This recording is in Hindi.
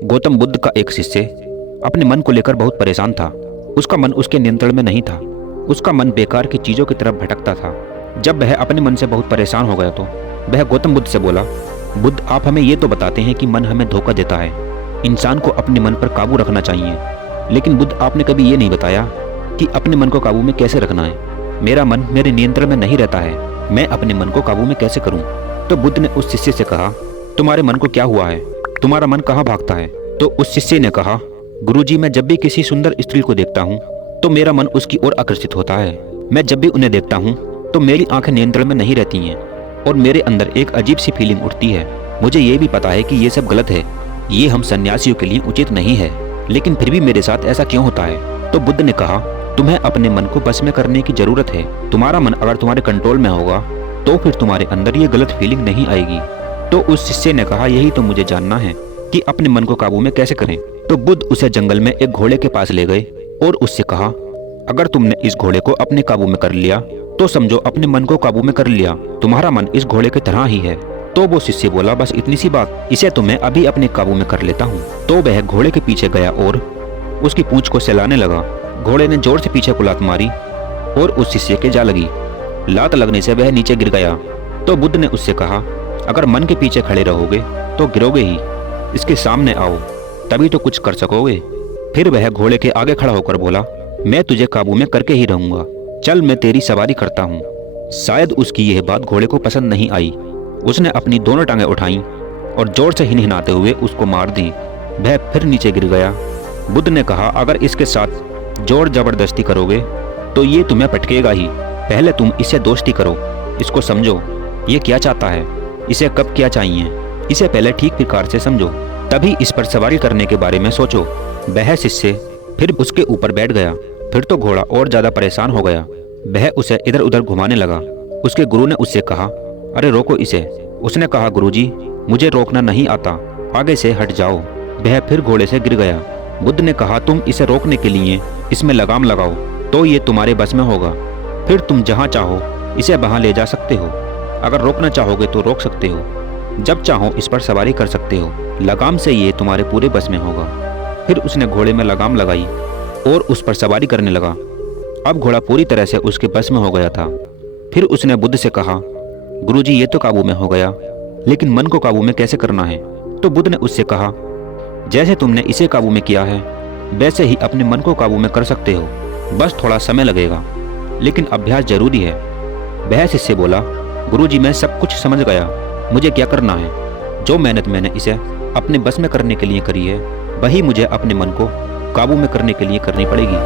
गौतम बुद्ध का एक शिष्य अपने मन को लेकर बहुत परेशान था। उसका मन उसके नियंत्रण में नहीं था। उसका मन बेकार की चीजों की तरफ भटकता था। जब वह अपने मन से बहुत परेशान हो गया तो वह गौतम बुद्ध से बोला, बुद्ध, आप हमें ये तो बताते हैं कि मन हमें धोखा देता है। इंसान को अपने मन पर काबू रखना चाहिए, लेकिन बुद्ध, आपने कभी ये नहीं बताया कि अपने मन को काबू में कैसे रखना है। मेरा मन मेरे नियंत्रण में नहीं रहता है, मैं अपने मन को काबू में कैसे करूं? तो बुद्ध ने उस शिष्य से कहा, तुम्हारे मन को क्या हुआ है? तुम्हारा मन कहाँ भागता है? तो उस शिष्य ने कहा, गुरुजी, मैं जब भी किसी सुंदर स्त्री को देखता हूँ तो मेरा मन उसकी ओर आकर्षित होता है। मैं जब भी उन्हें देखता हूँ तो मेरी आंखें नियंत्रण में नहीं रहती हैं और मेरे अंदर एक अजीब सी फीलिंग उठती है। मुझे ये भी पता है कि ये सब गलत है, ये हम सन्यासियों के लिए उचित नहीं है, लेकिन फिर भी मेरे साथ ऐसा क्यों होता है? तो बुद्ध ने कहा, तुम्हें अपने मन को बस में करने की जरूरत है। तुम्हारा मन अगर तुम्हारे कंट्रोल में होगा तो फिर तुम्हारे अंदर ये गलत फीलिंग नहीं आएगी। तो उस शिष्य ने कहा, यही तो मुझे जानना है कि अपने मन को काबू में कैसे करें। तो बुद्ध उसे जंगल में एक घोड़े के पास ले गए और उससे कहा, अगर तुमने इस घोड़े को अपने काबू में कर लिया तो समझो अपने मन को काबू में कर लिया। तुम्हारा मन इस घोड़े की तरह ही है। तो वो शिष्य बोला, बस इतनी सी बात, इसे तो मैं अभी अपने काबू में कर लेता हूँ। तो वह घोड़े के पीछे गया और उसकी पूंछ को सहलाने लगा। घोड़े ने जोर से पीछे को लात मारी और उस शिष्य के जा लगी। लात लगने से वह नीचे गिर गया। तो बुद्ध ने उससे कहा, अगर मन के पीछे खड़े रहोगे तो गिरोगे ही, इसके सामने आओ, तभी तो कुछ कर सकोगे। फिर वह घोड़े के आगे खड़ा होकर बोला, मैं तुझे काबू में करके ही रहूंगा, चल मैं तेरी सवारी करता हूँ। शायद उसकी यह बात घोड़े को पसंद नहीं आई। उसने अपनी दोनों टांगें उठाई और जोर से हिनहिनाते हुए उसको मार दी। वह फिर नीचे गिर गया। बुद्ध ने कहा, अगर इसके साथ जोर जबरदस्ती करोगे तो ये तुम्हें पटकेगा ही। पहले तुम इससे दोस्ती करो, इसको समझो, ये क्या चाहता है, इसे कब क्या चाहिए, इसे पहले ठीक प्रकार से समझो, तभी इस पर सवारी करने के बारे में सोचो। वह शिष्य फिर उसके ऊपर बैठ गया। फिर तो घोड़ा और ज्यादा परेशान हो गया। वह उसे इधर उधर घुमाने लगा। उसके गुरु ने उससे कहा, अरे रोको इसे। उसने कहा, गुरुजी, मुझे रोकना नहीं आता, आगे से हट जाओ। वह फिर घोड़े से गिर गया। बुद्ध ने कहा, तुम इसे रोकने के लिए इसमें लगाम लगाओ तो ये तुम्हारे बस में होगा। फिर तुम जहाँ चाहो इसे वहाँ ले जा सकते हो। अगर रोकना चाहोगे तो रोक सकते हो, जब चाहो इस पर सवारी कर सकते हो। लगाम से ये तुम्हारे पूरे बस में होगा। फिर उसने घोड़े में लगाम लगाई और उस पर सवारी करने लगा। अब घोड़ा पूरी तरह से उसके बस में हो गया था। फिर उसने बुद्ध से कहा, गुरुजी, ये तो काबू में हो गया, लेकिन मन को काबू में कैसे करना है? तो बुद्ध ने उससे कहा, जैसे तुमने इसे काबू में किया है वैसे ही अपने मन को काबू में कर सकते हो, बस थोड़ा समय लगेगा, लेकिन अभ्यास जरूरी है। वह शिष्य बोला, गुरुजी, मैं सब कुछ समझ गया, मुझे क्या करना है? जो मेहनत मैंने इसे अपने बस में करने के लिए करी है वही मुझे अपने मन को काबू में करने के लिए करनी पड़ेगी।